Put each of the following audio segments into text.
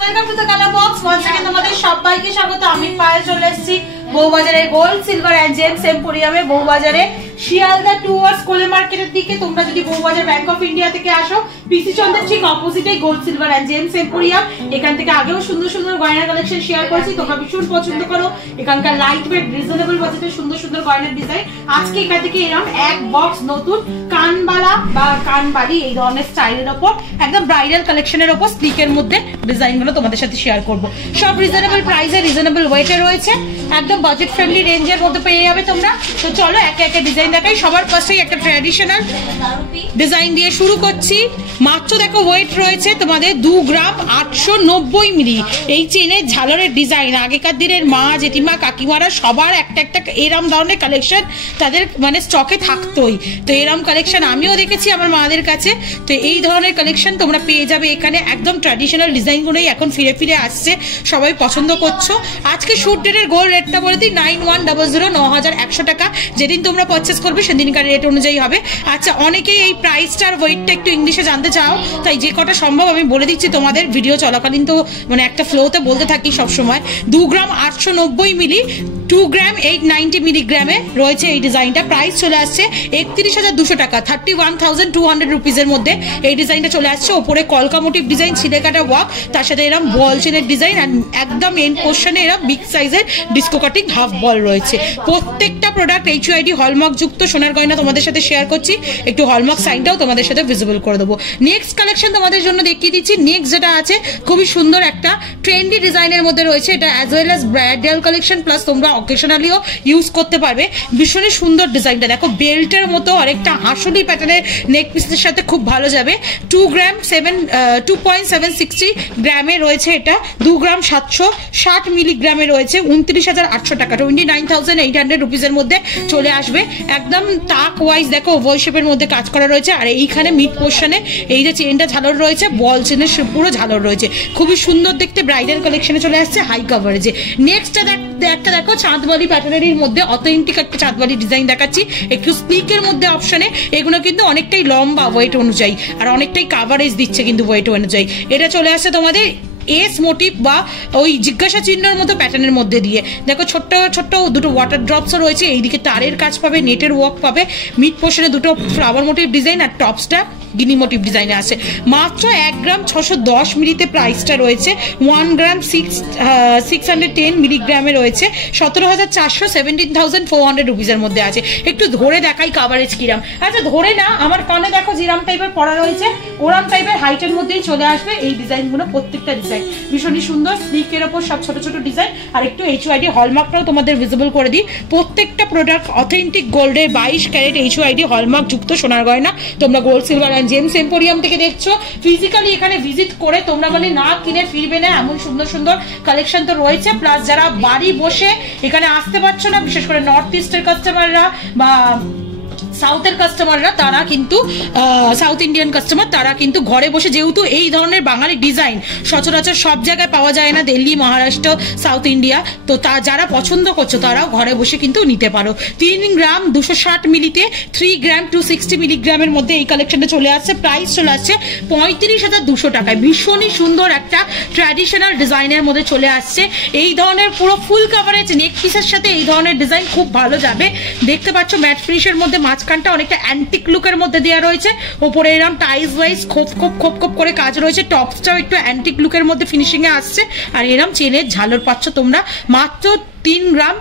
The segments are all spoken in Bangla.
Welcome to the colour box. Once again তোমাদের সবাইকে স্বাগত। আমি পায়ে চলে এসেছি বউবাজারের গোল্ড সিলভার এন্ড জেমস এম্পোরিয়ামে। বউবাজারে শিয়ালদা টুয়ার্ডস কোলে মার্কেটের দিকে তোমরা যদি বউবাজার ব্যাংক অফ ইন্ডিয়া থেকে আসো, পিসি চন্দ্রের ঠিক অপোজিটেই gold silver and gems emporium. এখান থেকে আগেও সুন্দর সুন্দর গয়নার কালেকশন শেয়ার করেছি, তোমরা ভীষণ পছন্দ করো। এখানকার লাইট ওয়েট রিজনেবল বাজেটে সুন্দর সুন্দর গয়নার ডিজাইন। আজকে এখান থেকে এরকম এক বক্স নতুন কানবালা বা কানবালি এই ধরনের স্টাইলের ওপর একদম ব্রাইডাল কালেকশনের ওপর স্লিকের মধ্যে ডিজাইনগুলো তোমাদের সাথে শেয়ার করব। সব রিজনেবল প্রাইসে রিজনেবল ওয়েটে রয়েছে, একদম বাজেট ফ্রেন্ডলি রেঞ্জের মধ্যে পেয়ে যাবে তোমরা। তো চলো একে একে ডিজাইন দেখাই। সবার ফার্স্টেই একটা ট্র্যাডিশনাল ডিজাইন দিয়ে শুরু করছি। মাত্র দেখো ওয়েট রয়েছে তোমাদের 2 গ্রাম 890 মিলি। এই চেনের ঝালরের ডিজাইন আগেকার দিনের মা জেঠিমা কাকিমারা সবার একটা একটা এরম ধরনের কালেকশন তাদের মানে স্টকে থাকতোই। তো এরম কালেকশন আমিও দেখেছি আমার মাদের কাছে। তো এই ধরনের কালেকশন তোমরা পেয়ে যাবে এখানে। একদম ট্র্যাডিশনাল ডিজাইনগুলোই এখন ফিরে ফিরে আসছে, সবাই পছন্দ করছো। আজকে শুট ডেটের গোল্ড রেটটা বলে দিই 9100, 9100 টাকা। যেদিন তোমরা পারচেস করবে সেদিনকার রেট অনুযায়ী হবে। আচ্ছা, অনেকেই এই প্রাইসটার ওয়েটটা একটু ইংলিশে জানতে চাও, তাই যে কটা সম্ভব আমি বলে দিচ্ছি তোমাদের ভিডিও চলাকালীন। তো মানে একটা ফ্লোতে বলতে থাকি সবসময়। 2 গ্রাম 890 মিলি, 2 গ্রাম 890 মিলিগ্রামে রয়েছে এই ডিজাইনটা। প্রাইস চলে আসছে 31,200 টাকা, 31,200 রুপিসের মধ্যে এই ডিজাইনটা চলে আসছে। ওপরে কলকা মোটিভ ডিজাইন, ছিলে কাটা ওয়ার্ক, তার সাথে এরকম বল চেনের ডিজাইন, আর একদম এন্ড পোর্শনে এরকম বিগ সাইজের ডিস্কো কাটিং হাফ বল রয়েছে। প্রত্যেকটা প্রোডাক্ট HUID হলমার্ক যুক্ত সোনার গয়না তোমাদের সাথে শেয়ার করছি। একটু হলমার্ক সাইনটাও তোমাদের সাথে ভিজিবল করে দেবো। নেক্সট কালেকশন তোমাদের জন্য দেখিয়ে দিচ্ছি। নেক্সট যেটা আছে খুবই সুন্দর একটা ট্রেন্ডি ডিজাইনের মধ্যে রয়েছে। এটা as well as bridal collection plus তোমরা অকেশনালিও ইউজ করতে পারবে। ভীষণই সুন্দর ডিজাইনটা দেখো, বেল্টের মতো আরেকটা হাঁসুলি প্যাটার্নের নেক পিসের সাথে খুব ভালো যাবে। 2.760 গ্রামে রয়েছে এটা। 2 গ্রাম 760 মিলিগ্রামে রয়েছে। 29,800 টাকা, 29,800 রুপিসের মধ্যে চলে আসবে। একদম টাক ওয়াইজ দেখো ওভাল শেপের মধ্যে কাজ করা রয়েছে। আর এইখানে মিড পোর্শনে এই যে চেনটা ঝালর রয়েছে, বল চেনের পুরো ঝালর রয়েছে। খুবই সুন্দর দেখতে, ব্রাইডাল কালেকশনে চলে আসছে হাই কাভারেজে। নেক্সট একটা দেখো চাঁদবালি প্যাটার্নের মধ্যে অথেন্টিক একটা চাঁদবালি ডিজাইন দেখাচ্ছি, একটু স্লিকের মধ্যে অপশনে। এগুলো কিন্তু অনেকটাই লম্বা ওয়েট অনুযায়ী আর অনেকটাই কাভারেজ দিচ্ছে কিন্তু ওয়েট অনুযায়ী। এটা চলে আসছে তোমাদের এস মোটিভ বা ওই জিজ্ঞাসা চিহ্নের মতো প্যাটার্নের মধ্যে দিয়ে। দেখো ছোট্ট ছোট্ট দুটো ওয়াটার ড্রপসও রয়েছে। এইদিকে তারের কাজ পাবে, নেটের ওয়ার্ক পাবে, মিড পোর্শনে দুটো ফ্লাওয়ার মোটিভ ডিজাইন, আর টপসটা গিনি মোটিভ ডিজাইনে আছে। মাত্র 1 গ্রাম 610 মিলিতে প্রাইসটা রয়েছে। 1 গ্রাম 610 মিলিগ্রামে রয়েছে। 17,400, 17,400 রুপিসের মধ্যে আছে। একটু ধরে দেখাই কাভারেজ কিরাম। আচ্ছা ধরে না, আমার কানে দেখো যেরাম টাইপের পড়া রয়েছে ওরাম টাইপের হাইটের মধ্যেই চলে আসবে এই ডিজাইনগুলো। প্রত্যেকটা ডিজাইন ভীষণই সুন্দর, স্লিকের ওপর সব ছোট ছোট ডিজাইন। আর একটু HUID হলমার্কটাও তোমাদের ভিজিবল করে দিই। প্রত্যেকটা প্রোডাক্ট অথেন্টিক গোল্ডের 22 ক্যারেট HUID হলমার্ক যুক্ত সোনার গয়না। তোমরা gold silver and gems emporium থেকে দেখছো। ফিজিক্যালি এখানে ভিজিট করে তোমরা মানে না কিনে ফিরবে না, এমন সুন্দর সুন্দর কালেকশন তো রয়েছে। প্লাস যারা বাড়ি বসে এখানে আসতে পারছো না, বিশেষ করে নর্থ ইস্টের কাস্টমাররা বা সাউথের কাস্টমাররা, তারা কিন্তু সাউথ ইন্ডিয়ান কাস্টমার, তারা কিন্তু ঘরে বসে, যেহেতু এই ধরনের বাঙালি ডিজাইন সচরাচর সব জায়গায় পাওয়া যায় না, দিল্লি, মহারাষ্ট্র, সাউথ ইন্ডিয়া, তো যারা পছন্দ করছো তারাও ঘরে বসে কিন্তু নিতে পারো। 3 গ্রাম 260 মিলিতে 3 গ্রাম 260 মিলিগ্রামের মধ্যে এই কালেকশনটা চলে আসছে। প্রাইস চলে আসছে 35,200 টাকায়। ভীষণই সুন্দর একটা ট্র্যাডিশনাল ডিজাইনের মধ্যে চলে আসছে। এই ধরনের পুরো ফুল কাভারেজ নেক পিসের সাথে এই ধরনের ডিজাইন খুব ভালো যাবে। দেখতে পাচ্ছ ম্যাট ফিনিশের মধ্যে মাঝখানটা অনেকটা অ্যান্টিক লুকের মধ্যে দেওয়া রয়েছে। ওপরে এরকম টাইস ওয়াইজ খোপ খোপ খোপ খোপ করে কাজ রয়েছে। টপসটাও একটু অ্যান্টিক লুকের মধ্যে ফিনিশিং এ আসছে। আর এরকম চেনের ঝালর পাচ্ছ তোমরা মাত্র 3 গ্রাম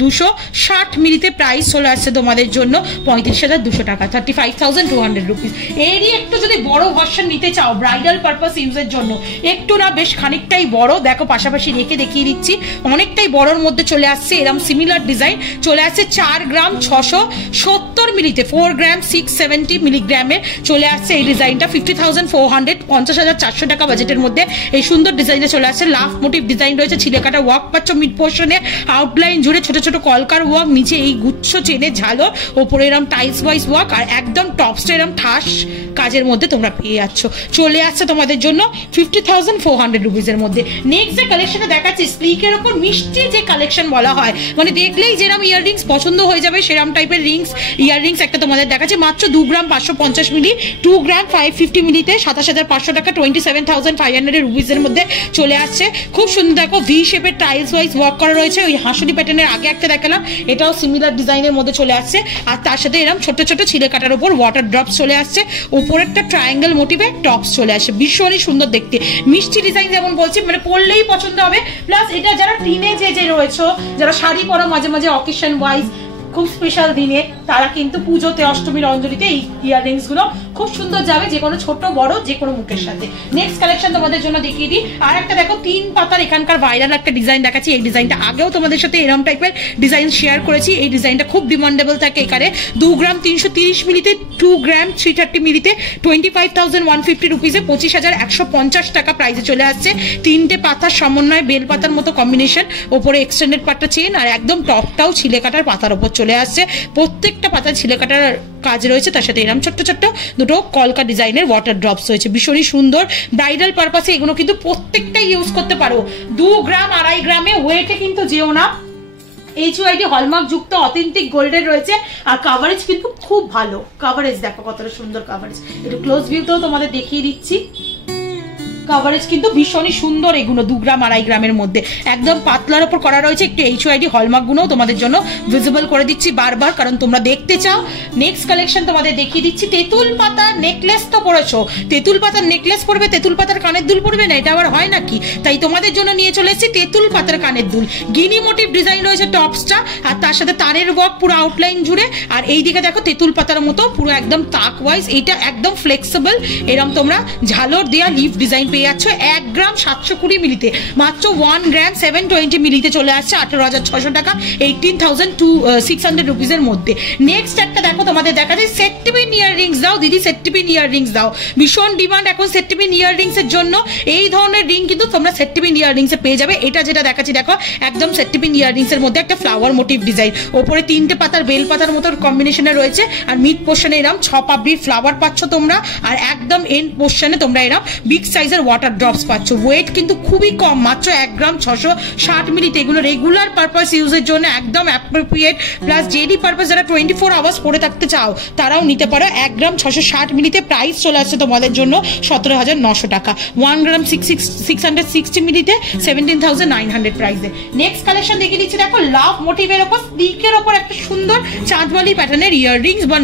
260 মিলিতে। প্রাইস চলে আসছে তোমাদের জন্য 35,200 টাকা, 35,200 রুপিস। এরই একটু যদি বড় ভার্সন নিতে চাও ব্রাইডাল পারপাস ইউজের জন্য, একটু না বেশ খানিকটাই বড়, দেখো পাশাপাশি রেখে দেখিয়ে দিচ্ছি, অনেকটাই বড়র মধ্যে চলে আসছে। এরকম সিমিলার ডিজাইন চলে আসছে 4 গ্রাম 670 মিলিতে, 4 গ্রাম 670 মিলিগ্রামে চলে আসছে এই ডিজাইনটা। 50,400, 50,400 টাকা বাজেটের মধ্যে এই সুন্দর ডিজাইনটা চলে আসছে। লাফ মোটিভ ডিজাইন রয়েছে, ছিলে কাটা ওয়ার্ক পাচ্ছ মিড পোর্শনে, আউটলাইন জুড়ে ছোট ছোট কলকার ওয়ার্ক, নিচে এই গুচ্ছ চেনের ঝালর, ওপরে এরম টাইলস ওয়াইজ ওয়ার্ক, আর একদম টপসটা এরম ঠাস কাজের মধ্যে তোমরা পেয়ে যাচ্ছ। চলে আসছে তোমাদের জন্য 50,400 রুপিসের মধ্যে। নেক্সট যে কালেকশনে দেখাচ্ছি স্লিকের ওপর মিষ্টি যে কালেকশন বলা হয়, মানে দেখলেই যেরকম ইয়াররিংস পছন্দ হয়ে যাবে সেরকম টাইপের ইয়াররিংস একটা তোমাদের দেখাচ্ছি। মাত্র 2 গ্রাম 550 মিলি, 2 গ্রাম 550 মিলিতে 27,500 টাকা, 27,500 রুপিসের মধ্যে চলে আসছে। খুব সুন্দর দেখো ভি শেপের টাইলস ওয়াইজ ওয়ার্ক করা রয়েছে। ওই হাঁসুলি প্যাটার্নের আগে একটা দেখালাম, এটাও সিমিলার ডিজাইনের মধ্যে চলে আসছে। আর তার সাথে এরকম ছোট ছোট ছিলে কাটার উপর ওয়াটার ড্রপস চলে আসছে, উপরে একটা ট্রায়াঙ্গেল মোটিভে টপস চলে আসে। ভীষণই সুন্দর দেখতে, মিষ্টি ডিজাইন যেমন বলছি, মানে পরলেই পছন্দ হবে। প্লাস এটা যারা টিনেজে যে রয়েছে, যারা শাড়ি পরো মাঝে মাঝে অকেশন ওয়াইজ, খুব স্পেশাল দিনে, তারা কিন্তু পুজোতে অষ্টমীর অঞ্জলিতে এই ইয়াররিংস গুলো খুব সুন্দর যাবে, যে কোনো ছোট বড় যে কোনো মুখের সাথে। নেক্সট কালেকশন তোমাদের জন্য দেখিয়ে দিই। আর একটা দেখো 3 পাতার এখানকার ভাইরাল একটা ডিজাইন দেখাচ্ছি। এই ডিজাইনটা আগেও তোমাদের সাথে এরকম টাইপের ডিজাইন শেয়ার করেছি। এই ডিজাইনটা খুব ডিমান্ডেবল থাকে। এখানে 2 গ্রাম 330 মিলিতে, 2 গ্রাম 330 মিলিতে 25,150 রুপিসে 25,150 টাকা প্রাইসে চলে আসছে। 3টে পাতার সমন্বয়ে বেল পাতার মতো কম্বিনেশন, ওপরে এক্সটেন্ডেড পাতা চেন, আর একদম টপটাও ছিলে কাটার পাতার উপর চলে আসছে। প্রত্যেকটা পাতা ছিলে কাটার কাজ রয়েছে, তার সাথে এরকম ছোট্ট ছোট্ট দুটো কলকা ডিজাইনের ওয়াটার ড্রপস রয়েছে। ভীষণই সুন্দর ব্রাইডাল পারপাসে এগুলো কিন্তু প্রত্যেকটাই ইউজ করতে পারো। 2 গ্রাম 2.5 গ্রামে, ওয়েটে কিন্তু যেও না। HYD হলমার্ক যুক্ত অথেন্টিক গোল্ডের রয়েছে, আর কাভারেজ কিন্তু খুব ভালো। কাভারেজ দেখো কতটা সুন্দর কাভারেজ, একটু ক্লোজ ভিউতেও তোমাদের দেখিয়ে দিচ্ছি। কাভারেজ কিন্তু ভীষণই সুন্দর। এগুলো 2 গ্রাম 2.5 গ্রামের মধ্যে একদম পাতলার উপর করা রয়েছে। একটু HYD হলমার্ক গুলোও তোমাদের জন্য ভিজিবল করে দিচ্ছি বারবার, কারণ তোমরা দেখতে চাও। নেক্সট কালেকশন তোমাদের দেখিয়ে দিচ্ছি। তেঁতুল পাতার নেকলেস তো পড়েছো, তেঁতুল পাতার নেকলেস পড়বে, তেঁতুল পাতার কানের দুল পড়বে না, এটা আবার হয় নাকি? তাই তোমাদের জন্য নিয়ে চলে এসেছি তেঁতুল পাতার কানের দুল। গিনি মোটিভ ডিজাইন রয়েছে টপসটা, আর তার সাথে তারের ওয়ার্ক পুরো আউটলাইন জুড়ে। আর এই দিকে দেখো তেঁতুল পাতার মতো পুরো একদম তাক ওয়াইজ, এটা একদম ফ্লেক্সিবল। এরকম তোমরা ঝালর দেয়া লিফ ডিজাইন পেয়ে যাচ্ছ। 1 গ্রাম 720 মিলিতে, মাত্র 1 গ্রাম 720 মিলিতে চলে আসছে 18,600 টাকা, 18,600 রুপিসের মধ্যে। নেক্সট একটা দেখো তোমাদের দেখা যায় সেট টিপিন ইয়াররিংস দাও দিদি, সেট টিপিন ইয়াররিংস দাও। ভীষণ ডিমান্ড এখন সেট টিপিন ইয়াররিংস এর জন্য। এই ধরনের রিং কিন্তু তোমরা সেট টিপিন ইয়াররিংস এ পেয়ে যাবে। এটা যেটা দেখাচ্ছি দেখো একদম সেট টিপিন ইয়াররিংস এর মধ্যে একটা ফ্লাওয়ার মোটিভ ডিজাইন, ওপরে 3টে পাতার বেল পাতার মতো কম্বিনেশনে রয়েছে, আর মিড পোর্শনে এরকম 6 পাপড়ির ফ্লাওয়ার পাচ্ছ তোমরা, আর একদম এন্ড পোর্শনে তোমরা এরকম বিগ সাইজের ওয়াটার ড্রপস পাচ্ছ। ওয়েট কিন্তু খুবই কম, মাত্র 1 গ্রাম 660 মিলিতে। এগুলো রেগুলার পারপাস ইউজের জন্য একদম অ্যাপ্রোপ্রিয়েট। প্লাস জেডি পারপাস যারা 24 আওয়ার্স পরে থাকতে চাও তারাও নিতে পারো। 1 গ্রাম 660 মিলিতে প্রাইস চলে আসছে তোমাদের জন্য 17,900 টাকা। 1 গ্রাম 660 মিলিতে 17,900 প্রাইসে। নেক্সট কালেকশন দেখিয়ে দিচ্ছি দেখো লাভ মোটিভের ওপর স্লিকের ওপর একটা সুন্দর চাঁদওয়ালি প্যাটার্নের ইয়াররিংস বা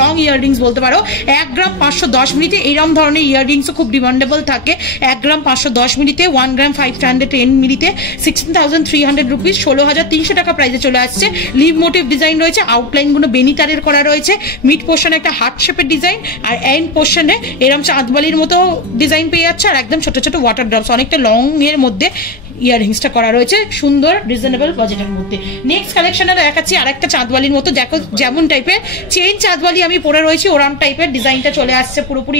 লং ইয়াররিংস বলতে পারো। 1 গ্রাম 510 মিলিতে এইরকম ধরনের ইয়াররিংসও খুব ডিমান্ডেবল থাকে। 1 গ্রাম 510 মিলিতে, 1 গ্রাম 510 মিলিতে 16,300 রুপিস, 16,300 টাকা প্রাইসে চলে আসছে। লিভ মোটিভ ডিজাইন রয়েছে, আউটলাইন গুলো বেনি তারের করা রয়েছে। মিড পোর্শনে একটা হার্ট শেপের ডিজাইন, আর এন্ড পোর্শনে এরকম চাঁদবালির মতো ডিজাইন পেয়ে যাচ্ছে, আর একদম ছোট ছোট ওয়াটার ড্রপস অনেকটা লং এর মধ্যে ইয়াররিংসটা করা রয়েছে, সুন্দর রিজনেবল বাজেটের মধ্যে। নেক্সট কালেকশনে দেখাচ্ছি আরেকটা চাঁদবালির মতো, দেখো যেমন টাইপের চেইন চাঁদবালি আমি পরে রয়েছি ওরাম টাইপের ডিজাইনটা চলে আসছে পুরোপুরি।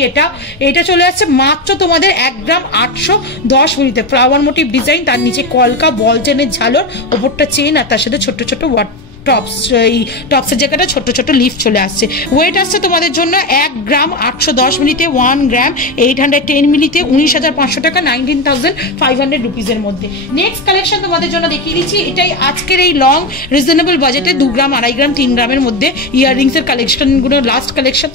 এটা চলে আসছে মাত্র তোমাদের 1 গ্রাম 810 মিলিতে, ফ্লাওয়ার মোটিভ ডিজাইন, তার নিচে কলকা বল চেনের ঝালর, ওপরটা চেন, আর তার সাথে ছোট ছোট টপস, এই টপসের জায়গাটা ছোট ছোট লিফ চলে আসছে। ওয়েট আসছে তোমাদের জন্য 1 গ্রাম 810 মিলিতে, 1 গ্রাম 810 মিলিতে 19,500 টাকা, 19,500 রুপিসের মধ্যে। নেক্সট কালেকশন তোমাদের জন্য দেখিয়ে দিচ্ছি, এটাই আজকের এই লং রিজনেবল বাজেটে 2 গ্রাম 2.5 গ্রাম 3 গ্রামের মধ্যে ইয়াররিংসের কালেকশনগুলো লাস্ট কালেকশন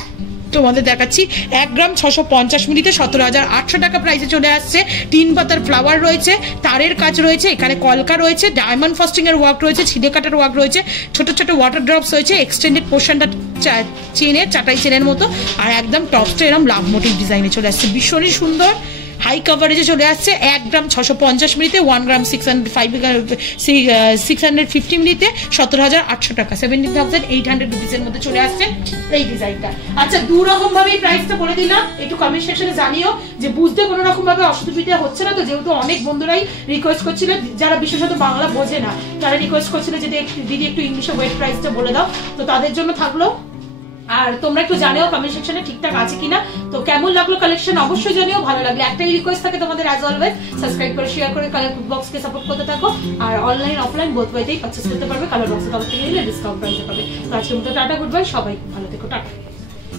তোমাদের দেখাচ্ছি। 1 গ্রাম 650 মিলিতে 17,800 টাকা প্রাইসে চলে আসছে। 3 পাতার ফ্লাওয়ার রয়েছে, তারের কাজ রয়েছে, এখানে কলকা রয়েছে, ডায়মন্ড ফাস্টিং এর ওয়ার্ক রয়েছে, ছিটে কাটার ওয়ার্ক রয়েছে, ছোট ছোট ওয়াটার ড্রপস রয়েছে, এক্সটেন্ডেড পোর্শনটা চেনের চাটাই চেনের মতো, আর একদম টপসটা এরকম লাভ মোটিভ ডিজাইনে চলে আসছে। ভীষণই সুন্দর হাই কাভারেজে চলে আসছে। 1 গ্রাম 650 মিলিতে, 1 গ্রাম 650 মিলিতে 17,800 টাকা, 17,800 রুপিসের মধ্যে চলে আসছে এই ডিজাইনটা। আচ্ছা, 2 রকম ভাবে প্রাইসটা বলে দিলাম, একটু কমেন্ট সেকশনে জানিও যে বুঝতে কোনো রকম ভাবে অসুবিধা হচ্ছে না তো, যেহেতু অনেক বন্ধুরাই রিকোয়েস্ট করছিল, যারা বিশেষত বাংলা বোঝে না তারা রিকোয়েস্ট করছিল যে দিদি একটু ইংলিশে ওয়েট প্রাইসটা বলে দাও, তো তাদের জন্য থাকলো আর তোমরা একটু জানিও কমেন্ট সেকশনে ঠিকঠাক আছে কিনা। তো কেমন লাগলো কালেকশন অবশ্যই জানিও, ভালো লাগলে একটাই রিকোয়েস্ট থাকে তোমাদের অ্যাজ অলওয়েজ, সাবস্ক্রাইব করে শেয়ার করে কালার বক্সকে সাপোর্ট করতে থাকো। আর অনলাইন অফলাইন বোথ ওয়েতেই পারচেজ করতে পারবে, কালার বক্সে তরফ থেকে নিলে ডিসকাউন্ট প্রাইসে পাবে। তো আজকের মতো টাটা, গুড বাই, সবাই ভালো থেকো, টাটা।